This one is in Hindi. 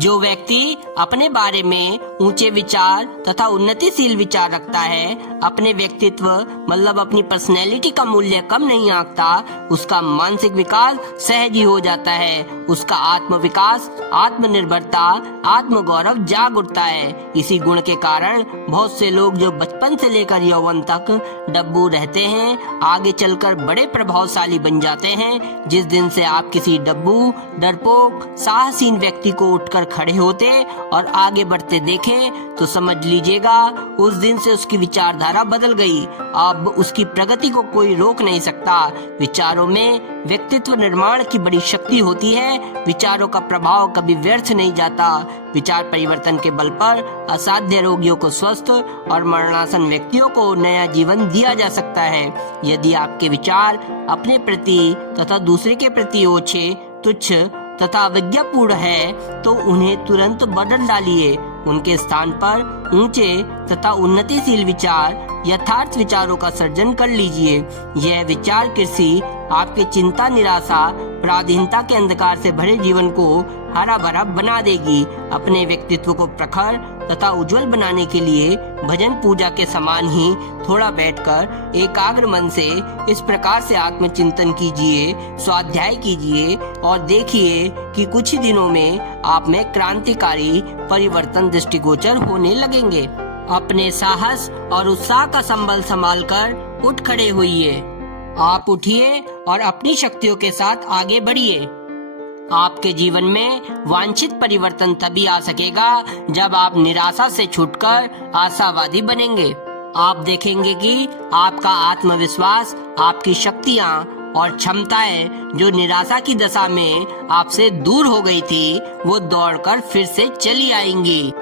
जो व्यक्ति अपने बारे में ऊंचे विचार तथा उन्नतिशील विचार रखता है, अपने व्यक्तित्व मतलब अपनी पर्सनैलिटी का मूल्य कम नहीं आंकता, उसका मानसिक विकास सहज ही हो जाता है। उसका आत्म विकास, आत्मनिर्भरता, आत्म गौरव जाग उठता है। इसी गुण के कारण बहुत से लोग जो बचपन से लेकर यौवन तक डब्बू रहते हैं, आगे चलकर बड़े प्रभावशाली बन जाते हैं। जिस दिन से आप किसी डब्बू, डरपोक, साहसीन व्यक्ति को उठकर खड़े होते और आगे बढ़ते देखें तो समझ लीजिएगा उस दिन से उसकी विचारधारा बदल गई। अब उसकी प्रगति को कोई रोक नहीं सकता। विचारों में व्यक्तित्व निर्माण की बड़ी शक्ति होती है। विचारों का प्रभाव कभी व्यर्थ नहीं जाता। विचार परिवर्तन के बल पर असाध्य रोगियों को स्वस्थ और मरणासन व्यक्तियों को नया जीवन दिया जा सकता है। यदि आपके विचार अपने प्रति तथा दूसरे के प्रति ओछे, तुच्छ तथा अवज्ञापूर्ण है तो उन्हें तुरंत बदल डालिए। उनके स्थान पर ऊंचे तथा उन्नतिशील विचार, यथार्थ विचारों का सर्जन कर लीजिए। यह विचार कृषि आपके चिंता, निराशा, पराधीनता के अंधकार से भरे जीवन को हरा भरा बना देगी। अपने व्यक्तित्व को प्रखर तथा उज्जवल बनाने के लिए भजन पूजा के समान ही थोड़ा बैठकर एकाग्र मन से इस प्रकार से आत्मचिंतन कीजिए, स्वाध्याय कीजिए और देखिए कि कुछ ही दिनों में आप में क्रांतिकारी परिवर्तन दृष्टिगोचर होने लगेंगे। अपने साहस और उत्साह का संबल संभाल कर उठ खड़े होइए। आप उठिए और अपनी शक्तियों के साथ आगे बढ़िए। आपके जीवन में वांछित परिवर्तन तभी आ सकेगा जब आप निराशा से छूटकर आशावादी बनेंगे। आप देखेंगे कि आपका आत्मविश्वास, आपकी शक्तियाँ और क्षमताएं जो निराशा की दशा में आपसे दूर हो गई थी, वो दौड़कर फिर से चली आएंगी।